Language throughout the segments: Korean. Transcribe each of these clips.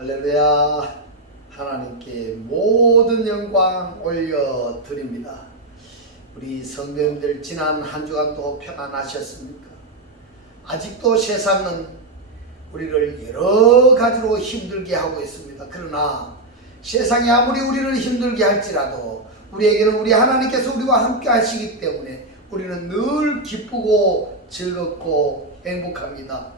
할렐루야. 하나님께 모든 영광 올려드립니다. 우리 성도님들 지난 한 주간도 평안하셨습니까? 아직도 세상은 우리를 여러 가지로 힘들게 하고 있습니다. 그러나 세상이 아무리 우리를 힘들게 할지라도 우리에게는 우리 하나님께서 우리와 함께 하시기 때문에 우리는 늘 기쁘고 즐겁고 행복합니다.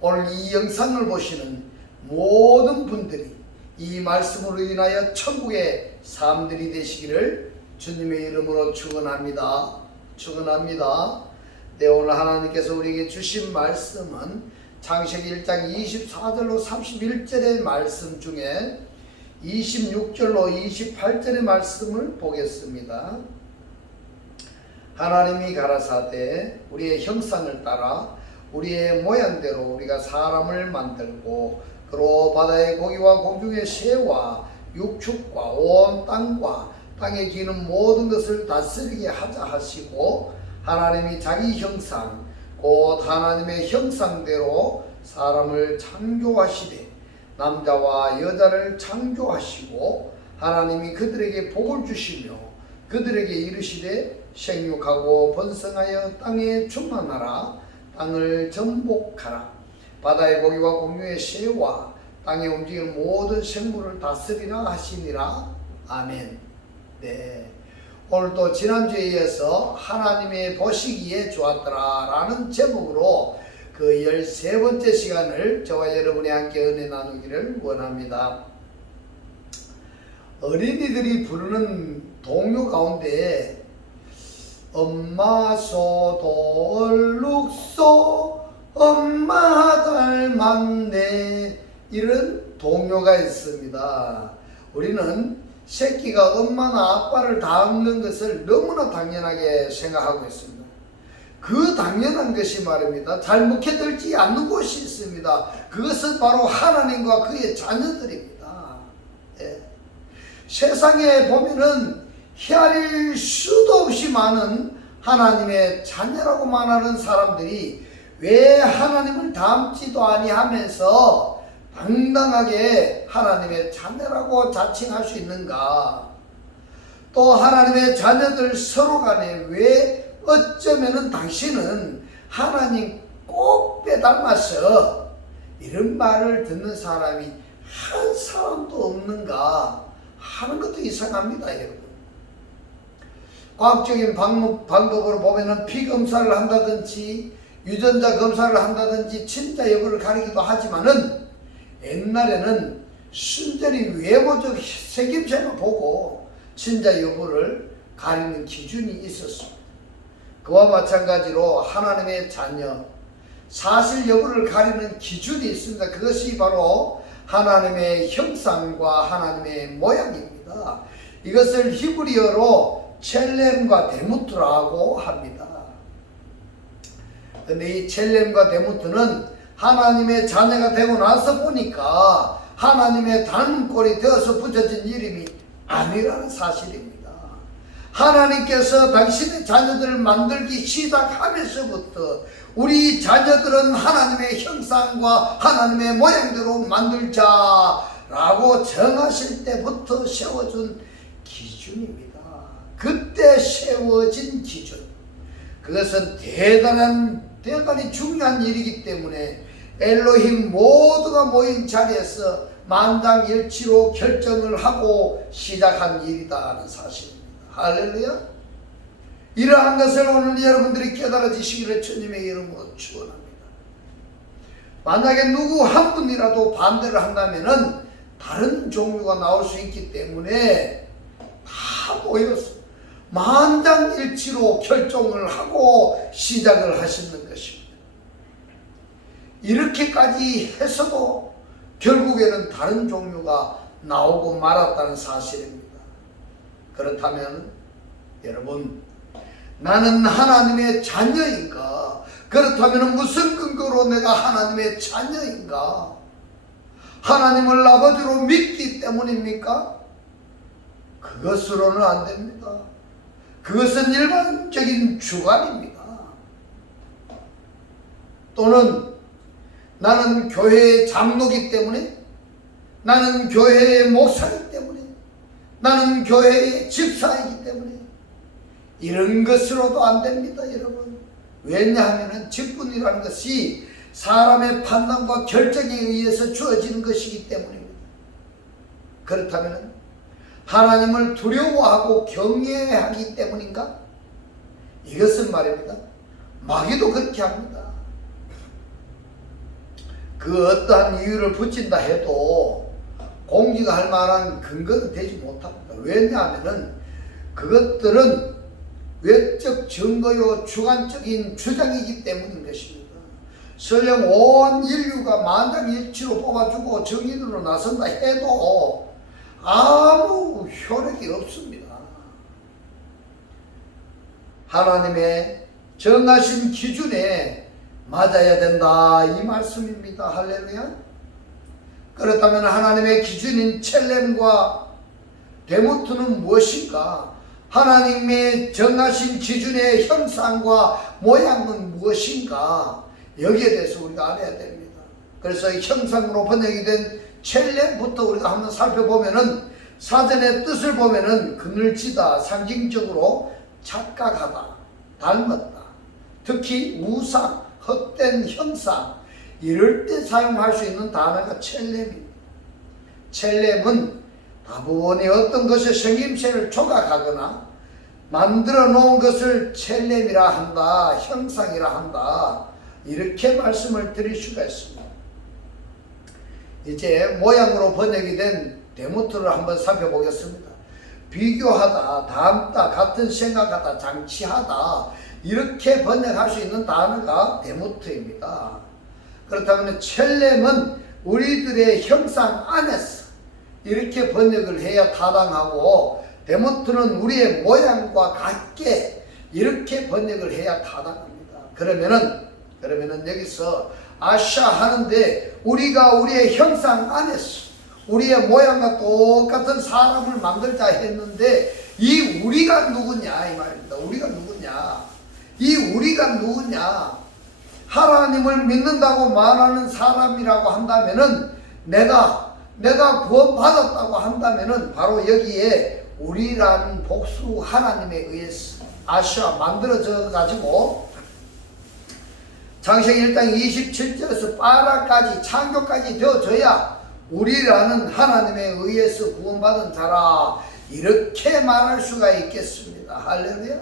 오늘 이 영상을 보시는 모든 분들이 이 말씀으로 인하여 천국의 사람들이 되시기를 주님의 이름으로 축원합니다. 축원합니다. 네, 오늘 하나님께서 우리에게 주신 말씀은 창세기 1장 24절로 31절의 말씀 중에 26절로 28절의 말씀을 보겠습니다. 하나님이 가라사대 우리의 형상을 따라 우리의 모양대로 우리가 사람을 만들고 그로 바다의 고기와 공중의 새와 육축과 온 땅과 땅에 기는 모든 것을 다스리게 하자 하시고, 하나님이 자기 형상 곧 하나님의 형상대로 사람을 창조하시되 남자와 여자를 창조하시고, 하나님이 그들에게 복을 주시며 그들에게 이르시되 생육하고 번성하여 땅에 충만하라. 땅을 정복하라. 바다의 고기와 공중의 새와 땅에 움직이는 모든 생물을 다스리라 하시니라. 아멘. 네, 오늘도 지난주에 이어서 하나님의 보시기에 좋았더라 라는 제목으로 그 13번째 시간을 저와 여러분이 함께 은혜 나누기를 원합니다. 어린이들이 부르는 동요 가운데 엄마 소 돌룩소 엄마 닮았네 이런 동요가 있습니다. 우리는 새끼가 엄마나 아빠를 닮는 것을 너무나 당연하게 생각하고 있습니다. 그 당연한 것이 말입니다, 잘 먹혀들지 않는 곳이 있습니다. 그것은 바로 하나님과 그의 자녀들입니다. 예. 세상에 보면은 헤아릴 수도 없이 많은 하나님의 자녀라고 말하는 사람들이 왜 하나님을 닮지도 아니하면서 당당하게 하나님의 자녀라고 자칭할 수 있는가? 또 하나님의 자녀들 서로 간에 왜 어쩌면은 당신은 하나님 꼭 빼닮았어 이런 말을 듣는 사람이 한 사람도 없는가 하는 것도 이상합니다, 여러분. 과학적인 방법으로 보면은 피검사를 한다든지 유전자 검사를 한다든지 친자 여부를 가리기도 하지만은 옛날에는 순전히 외모적 생김새만 보고 친자 여부를 가리는 기준이 있었습니다. 그와 마찬가지로 하나님의 자녀 사실 여부를 가리는 기준이 있습니다. 그것이 바로 하나님의 형상과 하나님의 모양입니다. 이것을 히브리어로 첼렘과 데무트라고 합니다. 근데 이 첼렘과 데무트는 하나님의 자녀가 되고 나서 보니까 하나님의 닮은 꼴이 되어서 붙여진 이름이 아니라는 사실입니다. 하나님께서 당신의 자녀들을 만들기 시작하면서부터 우리 자녀들은 하나님의 형상과 하나님의 모양대로 만들자라고 정하실 때부터 세워준 기준입니다. 그때 세워진 기준, 그것은 대단히 중요한 일이기 때문에 엘로힘 모두가 모인 자리에서 만장일치로 결정을 하고 시작한 일이다는 사실입니다. 할렐루야. 이러한 것을 오늘 여러분들이 깨달아지시기를 주님의 이름으로 축원합니다. 만약에 누구 한 분이라도 반대를 한다면은 다른 종류가 나올 수 있기 때문에 다 모여서 만장일치로 결정을 하고 시작을 하시는 것입니다. 이렇게까지 해서도 결국에는 다른 종류가 나오고 말았다는 사실입니다. 그렇다면 여러분, 나는 하나님의 자녀인가? 그렇다면 무슨 근거로 내가 하나님의 자녀인가? 하나님을 아버지로 믿기 때문입니까? 그것으로는 안 됩니다. 그것은 일반적인 주관입니다. 또는 나는 교회의 장로기 때문에 나는 교회의 목사이기 때문에, 나는 교회의 집사이기 때문에 이런 것으로도 안 됩니다, 여러분. 왜냐하면 직분이라는 것이 사람의 판단과 결정에 의해서 주어지는 것이기 때문입니다. 그렇다면 하나님을 두려워하고 경외하기 때문인가? 이것은 말입니다, 마귀도 그렇게 합니다. 그 어떠한 이유를 붙인다 해도 공개할 만한 근거는 되지 못합니다. 왜냐하면 그것들은 외적 증거요 주관적인 주장이기 때문인 것입니다. 설령 온 인류가 만장일치로 뽑아주고 정인으로 나선다 해도 아무 효력이 없습니다. 하나님의 정하신 기준에 맞아야 된다, 이 말씀입니다. 할렐루야. 그렇다면 하나님의 기준인 첼렘과 데모트는 무엇인가? 하나님의 정하신 기준의 형상과 모양은 무엇인가? 여기에 대해서 우리가 알아야 됩니다. 그래서 형상으로 번역이 된 첼렘부터 우리가 한번 살펴보면은, 사전의 뜻을 보면은 그늘지다, 상징적으로 착각하다, 닮았다, 특히 우상, 헛된 형상, 이럴 때 사용할 수 있는 단어가 첼렘입니다. 첼렘은 다분히 어떤 것의 생김새를 조각하거나 만들어 놓은 것을 첼렘이라 한다, 형상이라 한다, 이렇게 말씀을 드릴 수가 있습니다. 이제 모양으로 번역이 된 데모트를 한번 살펴보겠습니다. 비교하다, 닮다, 같은 생각하다, 장치하다, 이렇게 번역할 수 있는 단어가 데모트입니다. 그렇다면 첼렘은 우리들의 형상 안에서, 이렇게 번역을 해야 타당하고, 데모트는 우리의 모양과 같게, 이렇게 번역을 해야 타당합니다. 그러면은 여기서 아샤 하는데, 우리가 우리의 형상 안에서 우리의 모양과 똑같은 사람을 만들자 했는데, 이 우리가 누구냐 이 말입니다. 우리가 누구냐? 이 우리가 누구냐? 하나님을 믿는다고 말하는 사람이라고 한다면은, 내가 구원받았다고 한다면은 바로 여기에 우리라는 복수 하나님에 의해서 아시아 만들어져 가지고 창세기 1장 27절에서 빠라까지 창조까지 되어져야 우리라는 하나님에 의해서 구원받은 자라, 이렇게 말할 수가 있겠습니다. 할렐루야.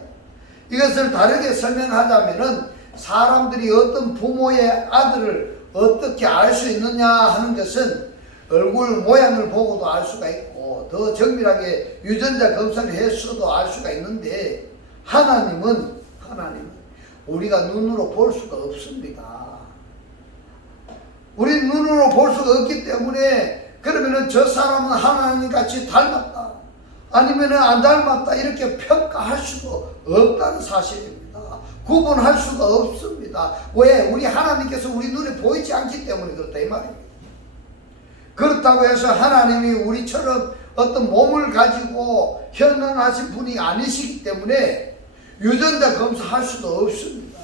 이것을 다르게 설명하자면은, 사람들이 어떤 부모의 아들을 어떻게 알 수 있느냐 하는 것은 얼굴 모양을 보고도 알 수가 있고, 더 정밀하게 유전자 검사를 해서도 알 수가 있는데, 하나님은 우리가 눈으로 볼 수가 없습니다. 우리 눈으로 볼 수가 없기 때문에, 그러면은 저 사람은 하나님 같이 닮았다, 아니면은 안 닮았다, 이렇게 평가할 수가 없다는 사실입니다. 구분할 수가 없습니다. 왜? 우리 하나님께서 우리 눈에 보이지 않기 때문에 그렇다, 이 말입니다. 그렇다고 해서 하나님이 우리처럼 어떤 몸을 가지고 현존하신 분이 아니시기 때문에 유전자 검사할 수도 없습니다.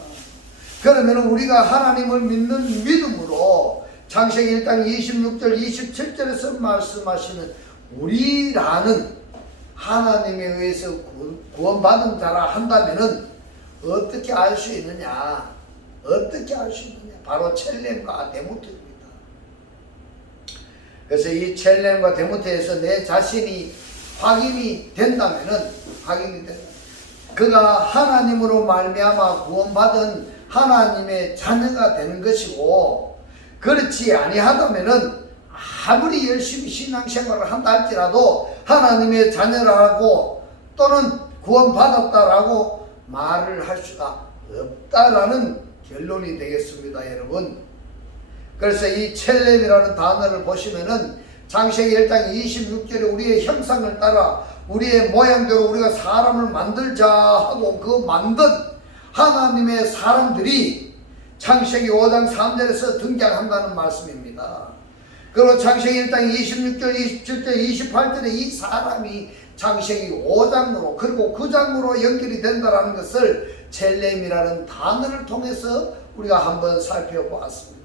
그러면 우리가 하나님을 믿는 믿음으로 창세기 1장 26절 27절에서 말씀하시는 우리라는 하나님에 의해서 구원받은 자라 한다면은 어떻게 알 수 있느냐? 어떻게 알 수 있느냐? 바로 첼렘과 데모트입니다. 그래서 이 첼렘과 데모트에서 내 자신이 확인이 된다면은, 그가 하나님으로 말미암아 구원받은 하나님의 자녀가 되는 것이고, 그렇지 아니하다면은 아무리 열심히 신앙생활을 한다 할지라도 하나님의 자녀라고 또는 구원받았다라고 말을 할 수가 없다라는 결론이 되겠습니다, 여러분. 그래서 이 첼렘이라는 단어를 보시면은 창세기 1장 26절에 우리의 형상을 따라 우리의 모양대로 우리가 사람을 만들자 하고 그 만든 하나님의 사람들이 창세기 5장 3절에서 등장한다는 말씀입니다. 그리고 창세기 1장 26절, 27절, 28절에 이 사람이 창세기 5장으로 그리고 9장으로 연결이 된다는 것을 첼렘이라는 단어를 통해서 우리가 한번 살펴보았습니다.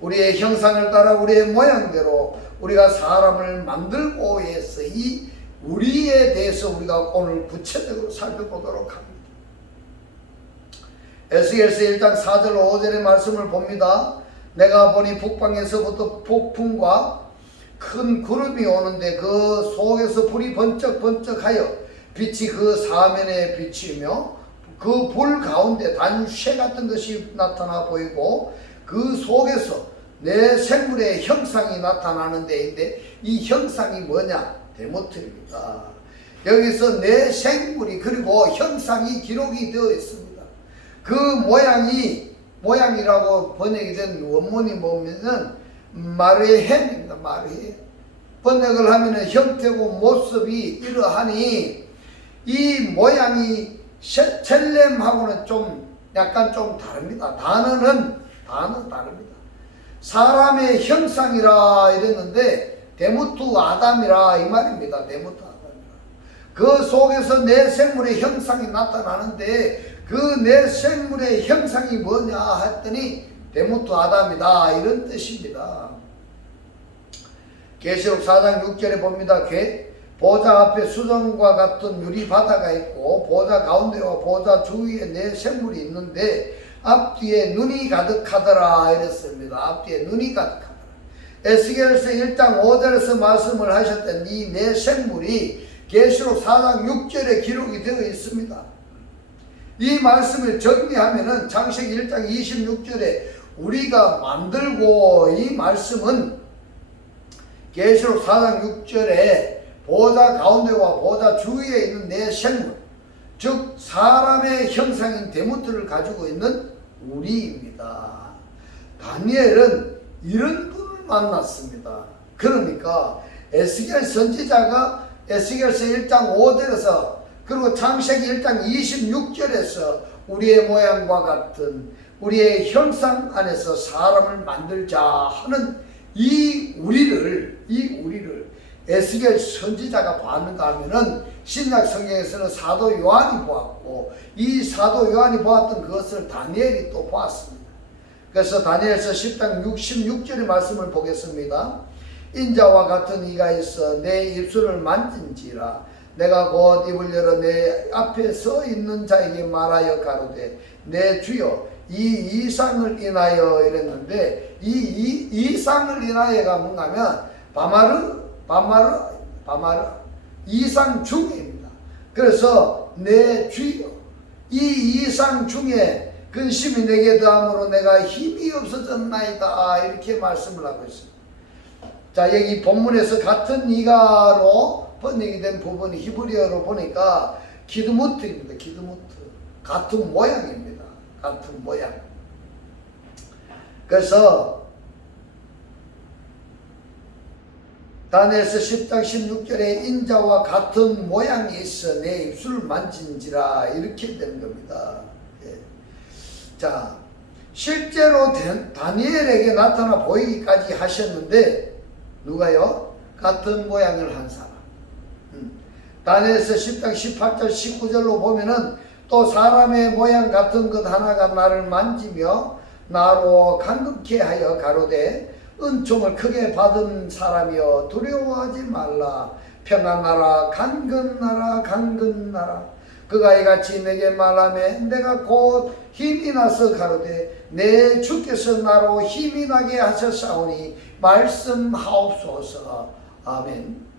우리의 형상을 따라 우리의 모양대로 우리가 사람을 만들고 해서 이 우리에 대해서 우리가 오늘 구체적으로 살펴보도록 합니다. 에스겔서 1장 4절 5절의 말씀을 봅니다. 내가 보니 북방에서부터 폭풍과 큰 구름이 오는데 그 속에서 불이 번쩍번쩍하여 빛이 그 사면에 비치며 그 불 가운데 단쇠 같은 것이 나타나 보이고 그 속에서 내 생물의 형상이 나타나는 데인데 이 형상이 뭐냐? 데모트입니다. 여기서 내 생물이 그리고 형상이 기록이 되어 있습니다. 그 모양이라고 번역이 된 원문이 보면은 마르헨입니다. 마르헨. 번역을 하면은 형태고 모습이 이러하니 이 모양이 첼렘하고는 좀 약간 좀 다릅니다. 단어는 다릅니다. 사람의 형상이라 이랬는데 데모트 아담이라 이 말입니다. 데모트 아담이라. 그 속에서 내 생물의 형상이 나타나는데 그 내 생물의 형상이 뭐냐 했더니 데모트 아담이다 이런 뜻입니다. 계시록 4장 6절에 봅니다. 보좌 앞에 수정과 같은 유리 바다가 있고 보좌 가운데와 보좌 주위에 내 생물이 있는데 앞뒤에 눈이 가득하더라 이랬습니다. 앞뒤에 눈이 가득하더라. 에스겔서 1장 5절에서 말씀을 하셨던 이 내 생물이 계시록 4장 6절에 기록이 되어 있습니다. 이 말씀을 정리하면은 창세기 1장 26절에 우리가 만들고 이 말씀은 계시록 4장 6절에 보좌 가운데와 보좌 주위에 있는 내 생물, 즉 사람의 형상인 데모트를 가지고 있는 우리입니다. 다니엘은 이런 분을 만났습니다. 그러니까 에스겔 선지자가 에스겔서 1장 5절에서 그리고 창세기 1장 26절에서 우리의 모양과 같은 우리의 형상 안에서 사람을 만들자 하는 이 우리를 에스겔 선지자가 봤는가 하면은 신약 성경에서는 사도 요한이 보았고 이 사도 요한이 보았던 그것을 다니엘이 또 보았습니다. 그래서 다니엘서 10장 66절의 말씀을 보겠습니다. 인자와 같은 이가 있어 내 입술을 만진지라 내가 곧 입을 열어 내 앞에 서 있는 자에게 말하여 가로되 내 주여 이 이상을 인하여 이랬는데 이 이상을 인하여가 뭔가 하면 바마르 이상 중에입니다. 그래서 내 주여 이 이상 중에 근심이 내게 더함으로 내가 힘이 없어졌나이다 이렇게 말씀을 하고 있습니다. 자 여기 본문에서 같은 이가로 번역이 된 부분이 히브리어로 보니까 기드무트입니다. 기드무트 같은 모양입니다. 같은 모양. 그래서 다니엘서 10장 16절에 인자와 같은 모양이 있어 내 입술을 만진지라 이렇게 된 겁니다. 예. 자 실제로 다니엘에게 나타나 보이기까지 하셨는데 누가요? 같은 모양을 한 사람. 다니엘서 10장 18절 19절로 보면은 또 사람의 모양 같은 것 하나가 나를 만지며 나로 감격케 하여 가로되 은총을 크게 받은 사람이여 두려워하지 말라 평안하라 강건하라 강건하라 그가 이같이 내게 말하매 내가 곧 힘이 나서 가로되 내 주께서 나로 힘이 나게 하셨사오니 말씀하옵소서. 아멘.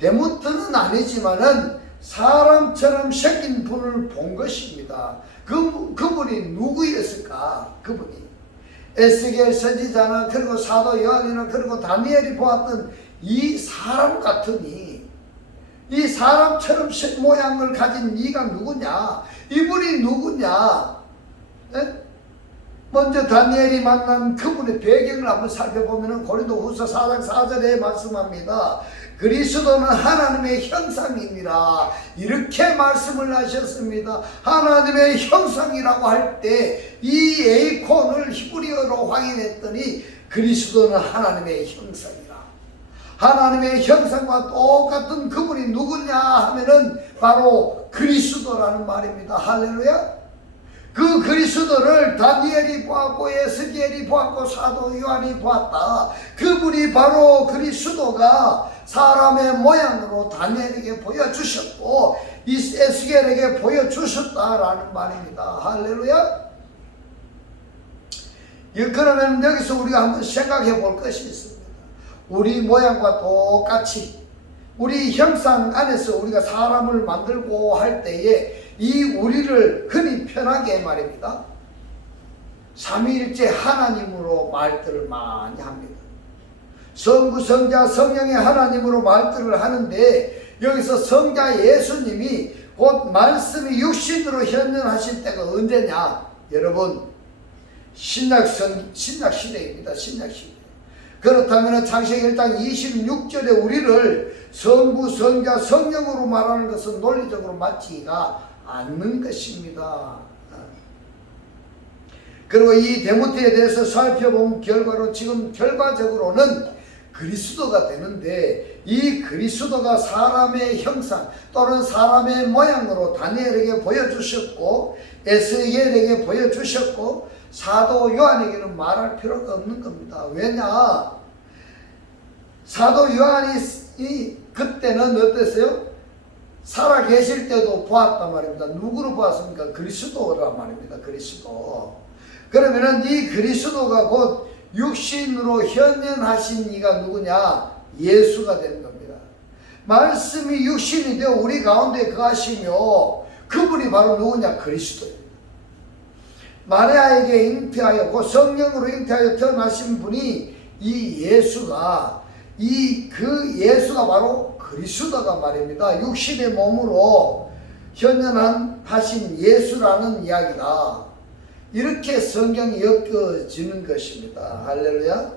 데모트는 아니지만은 사람처럼 생긴 분을 본 것입니다. 그분이 누구였을까? 그분이 에스겔 선지자나 그리고 사도 요한이나 그리고 다니엘이 보았던 이 사람 같으니 이 사람처럼 모양을 가진 이가 누구냐? 이분이 누구냐? 에? 먼저 다니엘이 만난 그분의 배경을 한번 살펴보면 고린도후서 4장 4절에 말씀합니다. 그리스도는 하나님의 형상이니라 이렇게 말씀을 하셨습니다. 하나님의 형상이라고 할 때 이 에이콘을 히브리어로 확인했더니 그리스도는 하나님의 형상이라. 하나님의 형상과 똑같은 그분이 누구냐 하면은 바로 그리스도라는 말입니다. 할렐루야. 그 그리스도를 다니엘이 보았고 에스겔이 보았고 사도 요한이 보았다. 그분이 바로 그리스도가 사람의 모양으로 다니엘에게 보여주셨고 에스겔에게 보여주셨다라는 말입니다. 할렐루야. 그러면 여기서 우리가 한번 생각해 볼 것이 있습니다. 우리 모양과 똑같이 우리 형상 안에서 우리가 사람을 만들고 할 때에 이 우리를 흔히 편하게 말입니다. 삼위일체 하나님으로 말들을 많이 합니다. 성부, 성자, 성령의 하나님으로 말들을 하는데 여기서 성자 예수님이 곧 말씀이 육신으로 현존하실 때가 언제냐? 여러분 신약 시대입니다. 신약 시대. 그렇다면 창세기 1장 26절에 우리를 성부, 성자, 성령으로 말하는 것은 논리적으로 맞지가 않는 것입니다. 그리고 이 디모데에 대해서 살펴본 결과로 지금 결과적으로는 그리스도가 되는데 이 그리스도가 사람의 형상 또는 사람의 모양으로 다니엘에게 보여주셨고 에스겔에게 보여주셨고 사도 요한에게는 말할 필요가 없는 겁니다. 왜냐? 사도 요한이 그때는 어땠어요? 살아 계실 때도 보았단 말입니다. 누구로 보았습니까? 그리스도란 말입니다. 그리스도. 그러면은 이 그리스도가 곧 육신으로 현현하신 이가 누구냐? 예수가 되는 겁니다. 말씀이 육신이 되어 우리 가운데 거하시며 그분이 바로 누구냐? 그리스도입니다. 마리아에게 잉태하여 그 성령으로 잉태하여 태어나신 분이 이 예수가 그 예수가 바로 그리스도가 말입니다. 육신의 몸으로 현현하신 예수라는 이야기다. 이렇게 성경이 엮어지는 것입니다. 할렐루야.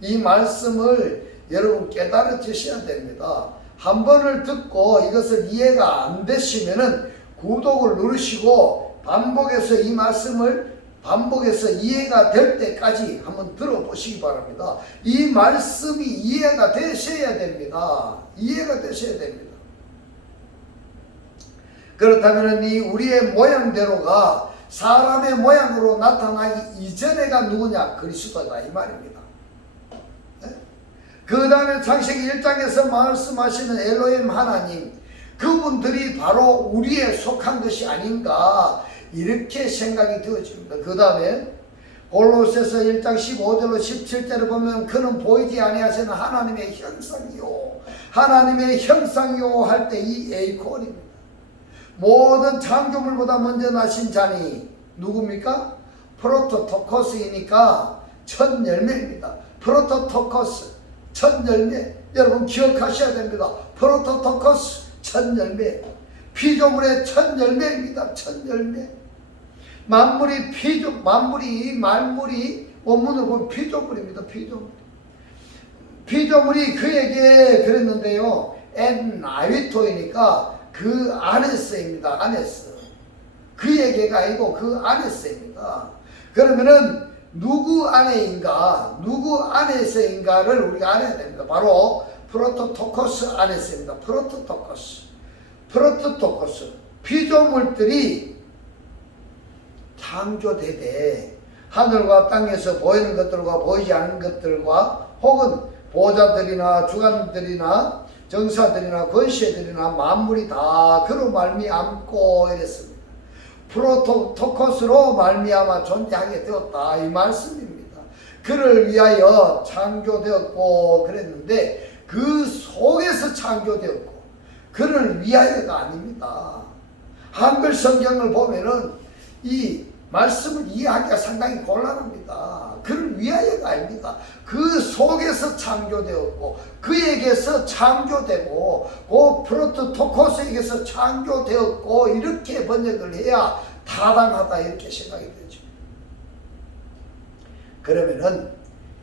이 말씀을 여러분 깨달아 주셔야 됩니다. 한 번을 듣고 이것을 이해가 안 되시면은 구독을 누르시고 반복해서 이 말씀을 반복해서 이해가 될 때까지 한번 들어보시기 바랍니다. 이 말씀이 이해가 되셔야 됩니다. 이해가 되셔야 됩니다. 그렇다면 이 우리의 모양대로가 사람의 모양으로 나타나기 이전에가 누구냐? 그리스도다 이 말입니다. 네? 그 다음에 창세기 1장에서 말씀하시는 엘로힘 하나님 그분들이 바로 우리에 속한 것이 아닌가 이렇게 생각이 되어집니다. 그 다음에 골로새서 1장 15절로 17절을 보면 그는 보이지 아니하시는 하나님의 형상이요 하나님의 형상이요 할 때 이 에이콘입니다. 모든 창조물보다 먼저 나신 자니 누굽니까? 프로토토코스이니까 첫 열매입니다. 프로토토코스 첫 열매 여러분 기억하셔야 됩니다. 프로토토코스 첫 열매 피조물의 첫 열매입니다. 첫 열매. 만물이 말물이 원문을 보면 피조물입니다. 피조물이 그에게 그랬는데요. 엔 나위토이니까 그 안에서입니다. 안에서. 그에게가 아니고 그 안에서입니다. 그러면은 누구 안에인가, 누구 안에서인가를 우리가 알아야 됩니다. 바로 프로토토코스 안에서입니다. 프로토토코스. 피조물들이 창조되되 하늘과 땅에서 보이는 것들과 보이지 않는 것들과 혹은 보좌들이나 주관들이나 정사들이나 권세들이나 만물이 다 그로 말미암고 이랬습니다. 프로토토코스로 말미암아 존재하게 되었다 이 말씀입니다. 그를 위하여 창조되었고 그랬는데 그 속에서 창조되었고 그를 위하여가 아닙니다. 한글 성경을 보면은 이 말씀을 이해하기가 상당히 곤란합니다. 그를 위하여가 아닙니다. 그 속에서 창조되었고 그에게서 창조되고 그 프로토토코스에게서 창조되었고 이렇게 번역을 해야 타당하다 이렇게 생각이 되죠. 그러면은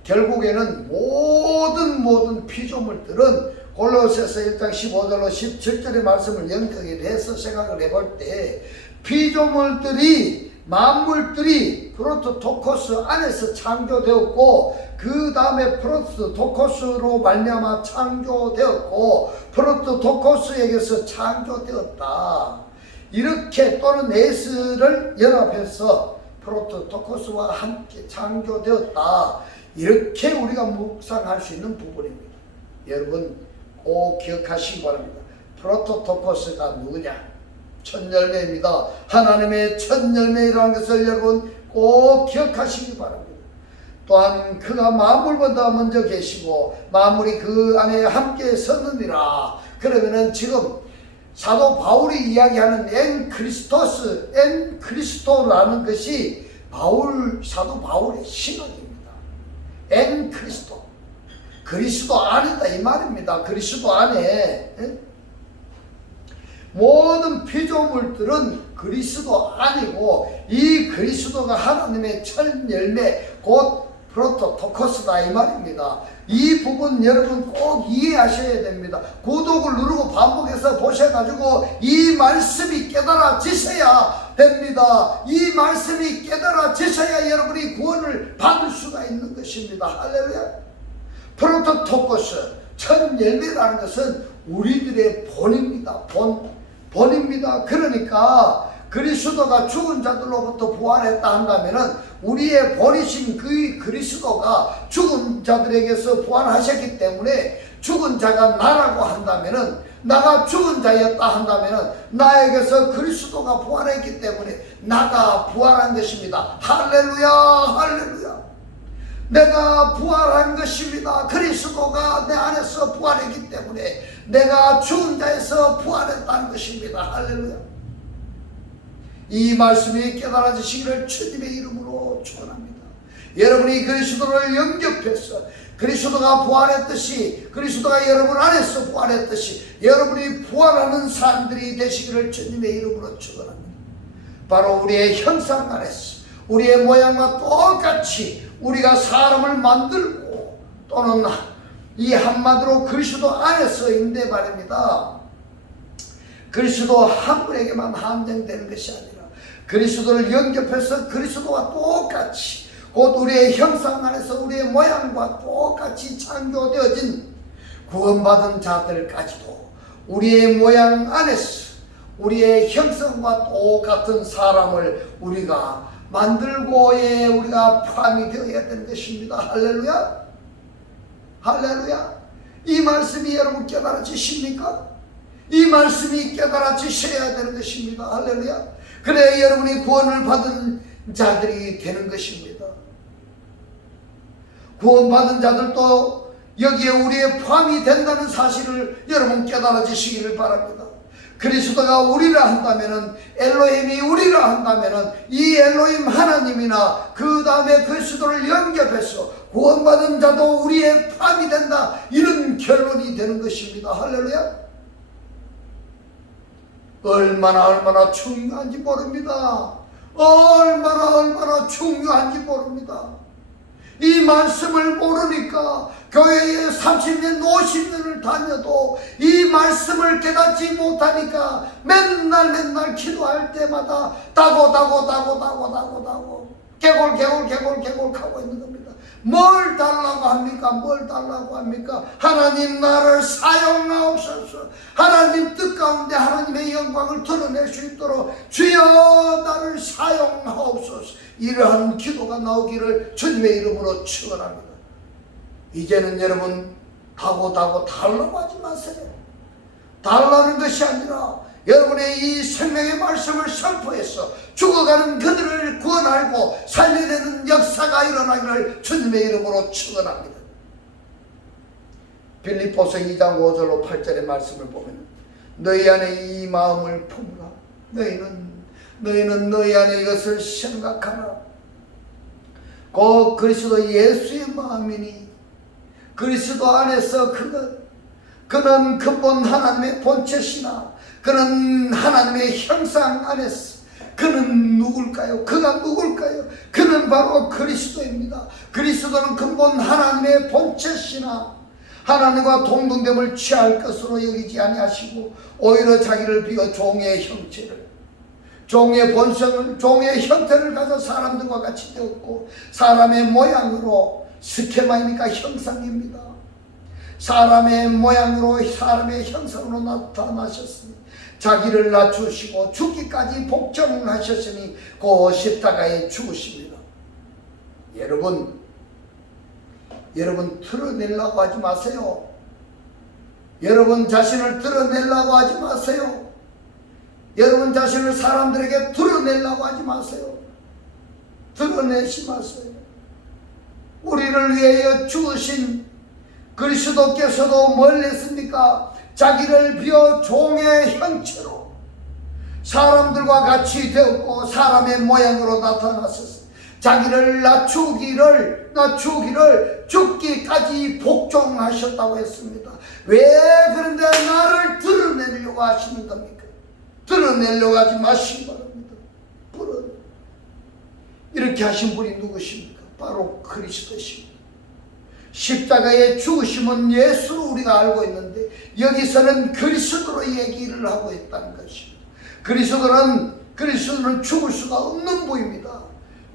결국에는 모든 피조물들은 골로새서 1장 15절로 17절의 말씀을 연결해서 생각을 해볼 때 피조물들이 만물들이 프로토토코스 안에서 창조되었고 그 다음에 프로토토코스로 말미암아 창조되었고 프로토토코스에게서 창조되었다. 이렇게 또는 에스를 연합해서 프로토토코스와 함께 창조되었다. 이렇게 우리가 묵상할 수 있는 부분입니다. 여러분 꼭 기억하시기 바랍니다. 프로토토코스가 누구냐? 첫 열매입니다. 하나님의 첫 열매라는 것을 여러분 꼭 기억하시기 바랍니다. 또한 그가 만물보다 먼저 계시고 만물이 그 안에 함께 섰느니라. 그러면은 지금 사도 바울이 이야기하는 엔크리스토라는 것이 사도 바울의 신학입니다. 엔크리스토, 그리스도 안이다 이 말입니다. 그리스도 안에 모든 피조물들은 그리스도 안이고 이 그리스도가 하나님의 첫 열매 곧 프로토토코스다 이 말입니다. 이 부분 여러분 꼭 이해하셔야 됩니다. 구독을 누르고 반복해서 보셔가지고 이 말씀이 깨달아지셔야 됩니다. 이 말씀이 깨달아지셔야 여러분이 구원을 받을 수가 있는 것입니다. 할렐루야. 프로토토코스 첫 열매라는 것은 우리들의 본입니다. 본입니다. 그러니까 그리스도가 죽은 자들로부터 부활했다 한다면은 우리의 본이신 그 그리스도가 죽은 자들에게서 부활하셨기 때문에 죽은 자가 나라고 한다면은 나가 죽은 자였다 한다면은 나에게서 그리스도가 부활했기 때문에 나가 부활한 것입니다. 할렐루야, 할렐루야. 내가 부활한 것입니다. 그리스도가 내 안에서 부활했기 때문에 내가 죽은 자에서 부활했다는 것입니다. 할렐루야. 이 말씀이 깨달아지시기를 주님의 이름으로 축원합니다. 여러분이 그리스도를 영접해서 그리스도가 부활했듯이 그리스도가 여러분 안에서 부활했듯이 여러분이 부활하는 사람들이 되시기를 주님의 이름으로 축원합니다. 바로 우리의 형상 안에서 우리의 모양과 똑같이 우리가 사람을 만들고 또는 이 한마디로 그리스도 안에서인데 말입니다. 그리스도 한 분에게만 한정되는 것이 아니라 그리스도를 영접해서 그리스도와 똑같이 곧 우리의 형상 안에서 우리의 모양과 똑같이 창조되어진 구원받은 자들까지도 우리의 모양 안에서 우리의 형상과 똑같은 사람을 우리가 만들고에 우리가 포함이 되어야 되는 것입니다. 할렐루야. 할렐루야. 이 말씀이 여러분 깨달아지십니까? 이 말씀이 깨달아지셔야 되는 것입니다. 할렐루야. 그래야 여러분이 구원을 받은 자들이 되는 것입니다. 구원받은 자들도 여기에 우리의 포함이 된다는 사실을 여러분 깨달아지시기를 바랍니다. 그리스도가 우리라 한다면은 엘로힘이 우리라 한다면은 이 엘로힘 하나님이나 그 다음에 그리스도를 연결해서 구원받은 자도 우리의 포함이 된다 이런 결론이 되는 것입니다. 할렐루야. 얼마나 중요한지 모릅니다. 얼마나 중요한지 모릅니다. 이 말씀을 모르니까 교회에 30년 50년을 다녀도 이 말씀을 깨닫지 못하니까 맨날 기도할 때마다 다고 개골 하고 있는 겁니다. 뭘 달라고 합니까? 하나님 나를 사용하옵소서. 하나님 뜻 가운데 하나님의 영광을 드러낼 수 있도록 주여 나를 사용하옵소서. 이러한 기도가 나오기를 주님의 이름으로 축원합니다. 이제는 여러분 다고 달라고 하지 마세요. 달라는 것이 아니라 여러분의 이 생명의 말씀을 선포해서 죽어가는 그들을 구원하고 살려내는 역사가 일어나기를 주님의 이름으로 축원합니다. 빌립보서 2장 5절로 8절의 말씀을 보면 너희 안에 이 마음을 품으라. 너희는 너희 안에 이것을 생각하라. 곧 그리스도 예수의 마음이니 그리스도 안에서 그는 근본 하나님의 본체시나 그는 하나님의 형상 안에서 그는 누굴까요? 그가 누굴까요? 그는 바로 그리스도입니다. 그리스도는 근본 하나님의 본체시나 하나님과 동등됨을 취할 것으로 여기지 아니하시고 오히려 자기를 비워 종의 형체를 종의 본성을 종의 형태를 가져 사람들과 같이 되었고 사람의 모양으로 스케마이니까 형상입니다. 사람의 모양으로 사람의 형상으로 나타나셨으니 자기를 낮추시고 죽기까지 복종하셨으니 그 십자가에 죽으십니다. 여러분 드러내려고 하지 마세요. 여러분 자신을 드러내려고 하지 마세요. 여러분 자신을 사람들에게 드러내려고 하지 마세요. 드러내지 마세요. 우리를 위하여 죽으신 그리스도께서도 뭘 했습니까? 자기를 비워 종의 형체로 사람들과 같이 되었고 사람의 모양으로 나타났었어요. 자기를 낮추기를 죽기까지 복종하셨다고 했습니다. 왜 그런데 나를 드러내려고 하시는 겁니까? 드러내려고 하지 마시기 바랍니다. 이렇게 하신 분이 누구십니까? 바로 그리스도십니다. 십자가의 죽으심은 예수로 우리가 알고 있는데 여기서는 그리스도로 얘기를 하고 있다는 것입니다. 그리스도는 죽을 수가 없는 분입니다.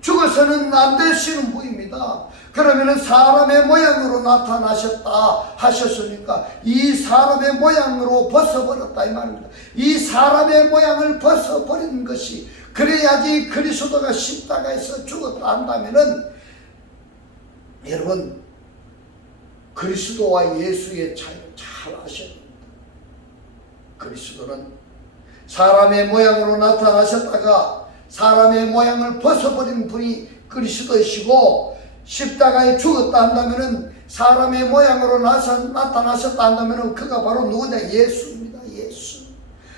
죽어서는 안 되시는 분입니다. 그러면은 사람의 모양으로 나타나셨다 하셨으니까 이 사람의 모양으로 벗어버렸다 이 말입니다. 이 사람의 모양을 벗어버리는 것이 그래야지 그리스도가 십자가에서 죽었다 한다면은 여러분 그리스도와 예수의 차이를 잘 아셔야 됩니다. 그리스도는 사람의 모양으로 나타나셨다가 사람의 모양을 벗어버린 분이 그리스도이시고 십자가에 죽었다 한다면은 사람의 모양으로 나타나셨다 한다면은 그가 바로 누구냐? 예수입니다. 예수.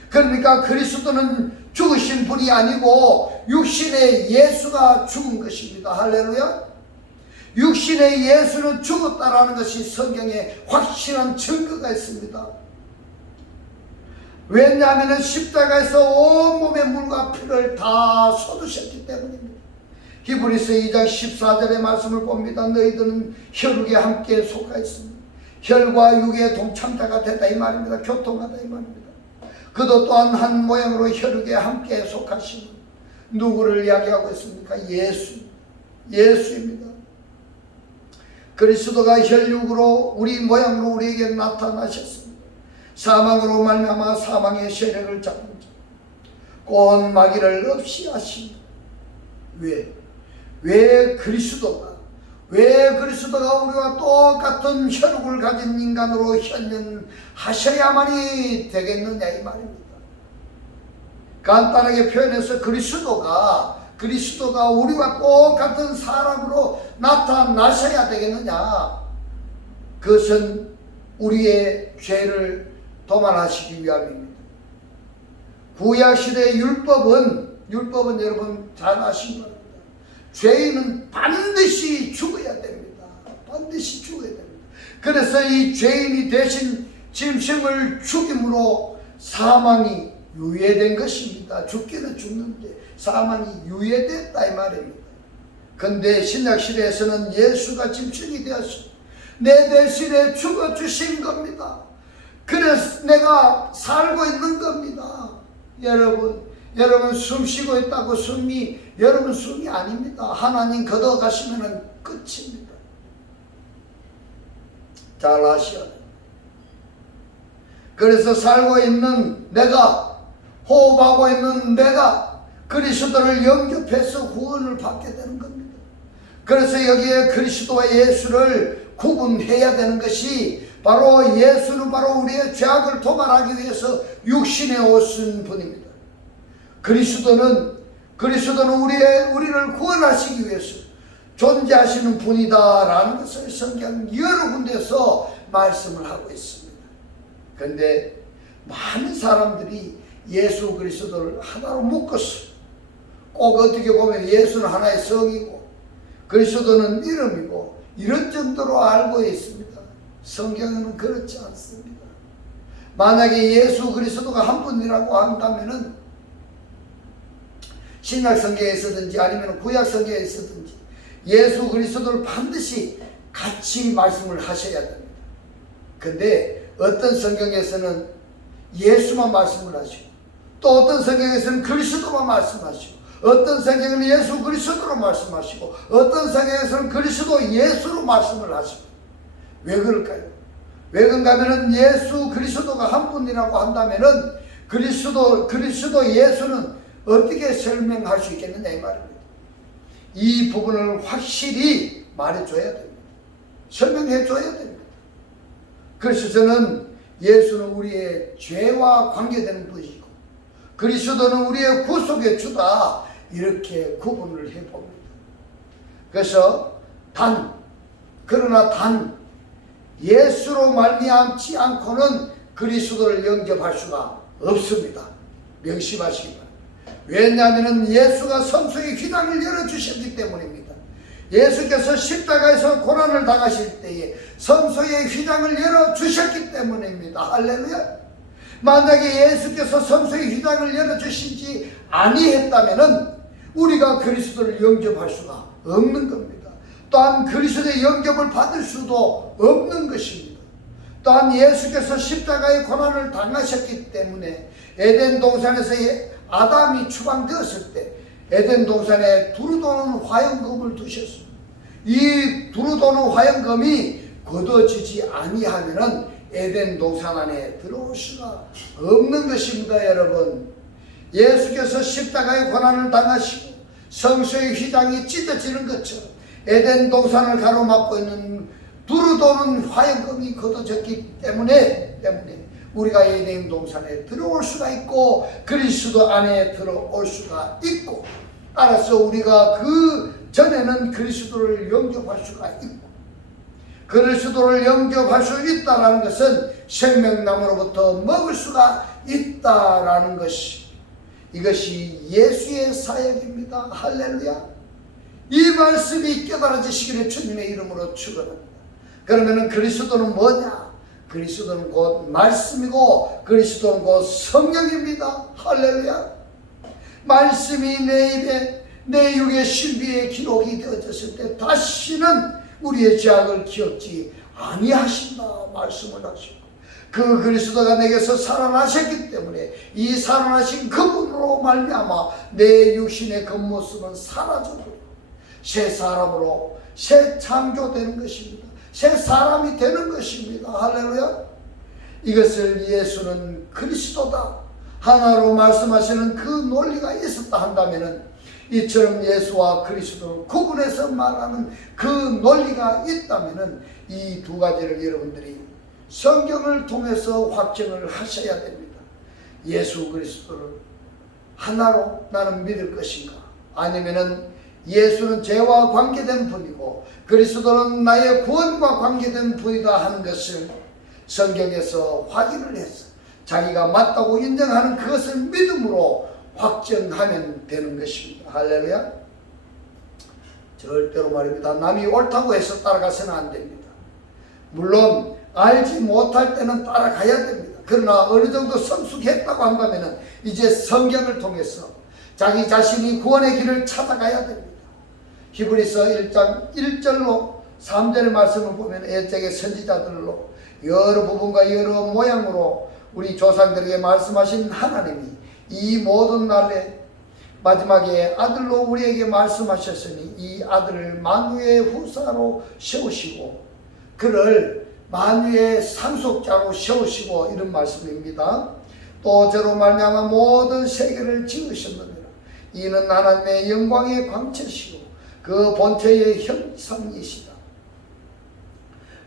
그러니까 그리스도는 죽으신 분이 아니고 육신의 예수가 죽은 것입니다. 할렐루야. 육신의 예수는 죽었다라는 것이 성경에 확실한 증거가 있습니다. 왜냐하면 십자가에서 온몸의 물과 피를 다 쏟으셨기 때문입니다. 히브리서 2장 14절의 말씀을 봅니다. 너희들은 혈육에 함께 속하 있습니다. 혈과 육의 동참자가 되다 이 말입니다. 교통하다 이 말입니다. 그도 또한 한 모양으로 혈육에 함께 속하시는 누구를 이야기하고 있습니까? 예수입니다. 그리스도가 혈육으로 우리 모양으로 우리에게 나타나셨습니다. 사망으로 말미암아 사망의 세력을 잡은 자 곧 마귀를 없이 하시니 왜 그리스도가 우리와 똑같은 혈육을 가진 인간으로 현현하셔야만이 되겠느냐 이 말입니다. 간단하게 표현해서 그리스도가 우리와 똑같은 사람으로 나타나셔야 되겠느냐. 그것은 우리의 죄를 도말하시기 위함입니다. 구약시대의 율법은 여러분 잘 아시기 바랍니다. 죄인은 반드시 죽어야 됩니다. 반드시 죽어야 됩니다. 그래서 이 죄인이 대신 짐승을 죽임으로 사망이 유예된 것입니다. 죽기는 죽는데 사망이 유예됐다 이 말입니다. 근데 신약시대에서는 예수가 짐승이 되어서 내 대신에 죽어주신 겁니다. 그래서 내가 살고 있는 겁니다. 여러분 숨 쉬고 있다고 여러분 숨이 아닙니다. 하나님 걷어가시면 끝입니다. 잘 아셔야 돼요. 그래서 살고 있는 내가, 호흡하고 있는 내가 그리스도를 영접해서 구원을 받게 되는 겁니다. 그래서 여기에 그리스도와 예수를 구분해야 되는 것이 바로 예수는 바로 우리의 죄악을 도말하기 위해서 육신에 오신 분입니다. 그리스도는 우리를 구원하시기 위해서 존재하시는 분이다라는 것을 성경 여러 군데에서 말씀을 하고 있습니다. 그런데 많은 사람들이 예수 그리스도를 하나로 묶었어요. 꼭 어떻게 보면 예수는 하나의 성이고 그리스도는 이름이고 이런 정도로 알고 있습니다. 성경은 그렇지 않습니다. 만약에 예수 그리스도가 한 분이라고 한다면은 신약 성경에 있었든지 아니면 구약 성경에 있었든지 예수 그리스도를 반드시 같이 말씀을 하셔야 됩니다. 근데 어떤 성경에서는 예수만 말씀을 하시고 또 어떤 성경에서는 그리스도만 말씀하시고 어떤 성경은 예수 그리스도로 말씀하시고 어떤 성경에서는 그리스도 예수로 말씀을 하시고 왜 그럴까요? 왜 그런가 하면은 예수 그리스도가 한 분이라고 한다면은 그리스도 예수는 어떻게 설명할 수 있겠느냐 이 말입니다. 이 부분을 확실히 말해줘야 됩니다. 설명해줘야 됩니다. 그래서 저는 예수는 우리의 죄와 관계되는 분이고 그리스도는 우리의 구속의 주다 이렇게 구분을 해봅니다. 그래서 그러나 예수로 말미암지 않고는 그리스도를 영접할 수가 없습니다. 명심하시기 바랍니다. 왜냐하면 예수가 성소의 휘장을 열어주셨기 때문입니다. 예수께서 십자가에서 고난을 당하실 때에 성소의 휘장을 열어주셨기 때문입니다. 할렐루야. 만약에 예수께서 성소의 휘장을 열어주시지 아니했다면 우리가 그리스도를 영접할 수가 없는 겁니다. 또한 그리스도의 영접을 받을 수도 없는 것입니다. 또한 예수께서 십자가의 고난을 당하셨기 때문에 에덴 동산에서 아담이 추방되었을 때 에덴 동산에 두루도는 화영금을 두셨습니다. 이 두루도는 화영금이 걷어지지 아니하면은 에덴 동산 안에 들어올 수가 없는 것입니다. 여러분, 예수께서 십자가의 고난을 당하시고 성소의 휘장이 찢어지는 것처럼 에덴 동산을 가로막고 있는 두루도는 화영금이 걷어졌기 때문에 우리가 에덴 동산에 들어올 수가 있고 그리스도 안에 들어올 수가 있고, 따라서 우리가 그 전에는 그리스도를 영접할 수가 있고, 그리스도를 영접할 수 있다라는 것은 생명나무로부터 먹을 수가 있다라는 것이, 이것이 예수의 사역입니다. 할렐루야. 이 말씀이 깨달아지시기를 주님의 이름으로 축원합니다. 그러면은 그리스도는 뭐냐? 그리스도는 곧 말씀이고 그리스도는 곧 성령입니다. 할렐루야. 말씀이 내 입에 내 육의 신비에 기록이 되어졌을 때 다시는 우리의 죄악을 기억지 아니하신다 말씀을 하시고, 그 그리스도가 내게서 살아나셨기 때문에 이 살아나신 그분으로 말미암아 내 육신의 겉모습은 사라져버리고 새 사람으로 새 창조되는 것입니다. 새 사람이 되는 것입니다. 할렐루야. 이것을 예수는 그리스도다 하나로 말씀하시는 그 논리가 있었다 한다면은, 이처럼 예수와 그리스도를 구분해서 말하는 그 논리가 있다면은 이 두 가지를 여러분들이 성경을 통해서 확증을 하셔야 됩니다. 예수 그리스도를 하나로 나는 믿을 것인가, 아니면은 예수는 죄와 관계된 분이고 그리스도는 나의 구원과 관계된 분이다 하는 것을 성경에서 확인을 해서 자기가 맞다고 인정하는 그것을 믿음으로 확정하면 되는 것입니다. 할렐루야. 절대로 말입니다, 남이 옳다고 해서 따라가서는 안 됩니다. 물론 알지 못할 때는 따라가야 됩니다. 그러나 어느 정도 성숙했다고 한다면 이제 성경을 통해서 자기 자신이 구원의 길을 찾아가야 됩니다. 히브리서 1장 1절로 3절의 말씀을 보면 옛적의 선지자들로 여러 부분과 여러 모양으로 우리 조상들에게 말씀하신 하나님이 이 모든 날에 마지막에 아들로 우리에게 말씀하셨으니 이 아들을 만유의 후사로 세우시고 그를 만유의 상속자로 세우시고, 이런 말씀입니다. 또 저로 말미암아 모든 세계를 지으셨느니라. 이는 하나님의 영광의 광채시고 그 본체의 형상이시다.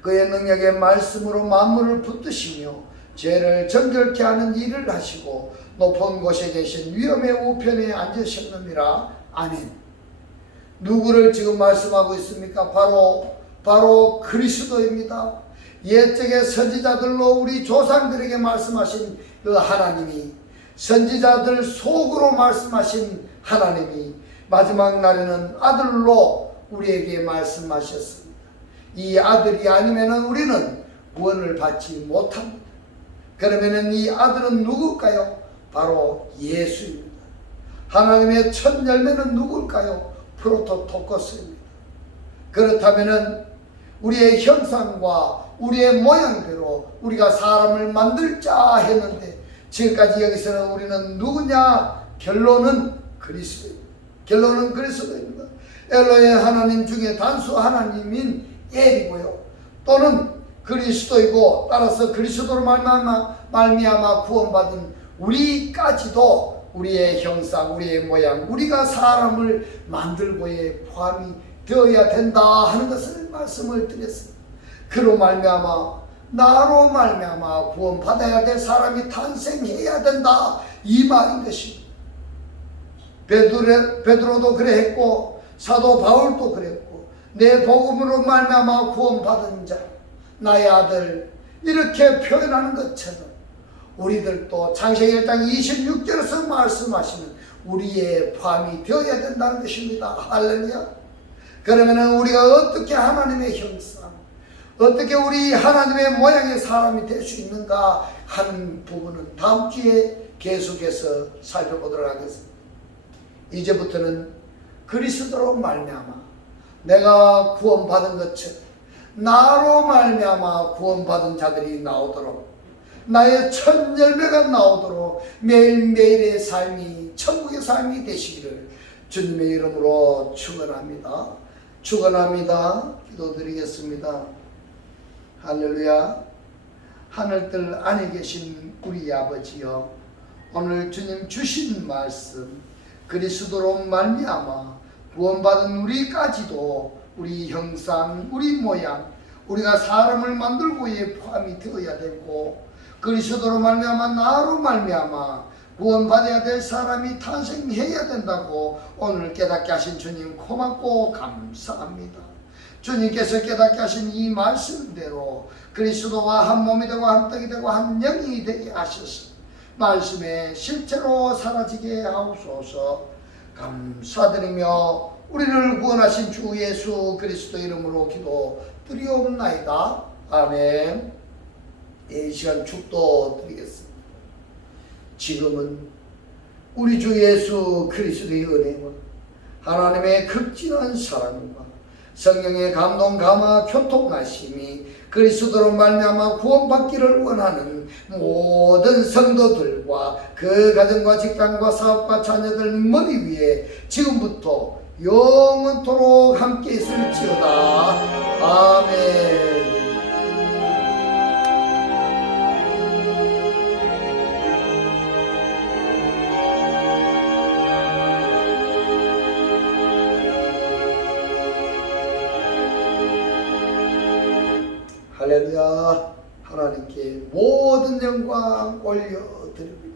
그의 능력의 말씀으로 만물을 붙드시며 죄를 정결케 하는 일을 하시고 높은 곳에 계신 위엄의 우편에 앉으셨느니라. 아멘. 누구를 지금 말씀하고 있습니까? 바로 그리스도입니다. 옛적의 선지자들로 우리 조상들에게 말씀하신 그 하나님이, 선지자들 속으로 말씀하신 하나님이 마지막 날에는 아들로 우리에게 말씀하셨습니다. 이 아들이 아니면 우리는 구원을 받지 못합니다. 그러면 이 아들은 누굴까요? 바로 예수입니다. 하나님의 첫 열매는 누굴까요? 프로토토코스입니다. 그렇다면 우리의 형상과 우리의 모양대로 우리가 사람을 만들자 했는데 지금까지 여기서는 우리는 누구냐? 결론은 그리스도입니다. 결론은 그리스도입니다. 엘로의 하나님 중에 단수 하나님인 엘이고요, 또는 그리스도이고, 따라서 그리스도로 말미암아 구원받은 우리까지도 우리의 형상, 우리의 모양, 우리가 사람을 만들고의 포함이 되어야 된다 하는 것을 말씀을 드렸습니다. 그로 말미암아 나로 말미암아 구원받아야 될 사람이 탄생해야 된다, 이 말인 것입니다. 베드로도 그래 했고 사도 바울도 그랬고 내 복음으로 말미암아 구원받은 자, 나의 아들, 이렇게 표현하는 것처럼 우리들도 창세기 1장 26절에서 말씀하시는 우리의 포함이 되어야 된다는 것입니다. 할렐루야. 그러면 우리가 어떻게 하나님의 형상, 어떻게 우리 하나님의 모양의 사람이 될 수 있는가 하는 부분은 다음 주에 계속해서 살펴보도록 하겠습니다. 이제부터는 그리스도로 말미암아 내가 구원받은 것처럼 나로 말미암아 구원받은 자들이 나오도록, 나의 첫 열매가 나오도록 매일매일의 삶이 천국의 삶이 되시기를 주님의 이름으로 축원합니다. 축원합니다. 기도드리겠습니다. 할렐루야. 하늘들 안에 계신 우리 아버지여, 오늘 주님 주신 말씀 그리스도로 말미암아 구원받은 우리까지도 우리 형상, 우리 모양, 우리가 사람을 만들고의 포함이 되어야 되고 그리스도로 말미암아 나로 말미암아 구원받아야 될 사람이 탄생해야 된다고 오늘 깨닫게 하신 주님 고맙고 감사합니다. 주님께서 깨닫게 하신 이 말씀대로 그리스도와 한 몸이 되고 한 떡이 되고 한 영이 되게 하셔서 말씀에 실제로 사라지게 하옵소서. 감사드리며 우리를 구원하신 주 예수 그리스도 이름으로 기도드리옵나이다. 아멘. 이 시간 축도 드리겠습니다. 지금은 우리 주 예수 그리스도의 은혜와 하나님의 극진한 사랑과 성령의 감동 감화 교통하심이 그리스도로 말미암아 구원받기를 원하는 모든 성도들과 그 가정과 직장과 사업과 자녀들 머리 위에 지금부터 영원토록 함께 있을지어다. 아멘. 할렐루야. 하나님께 모든 영광 올려드립니다.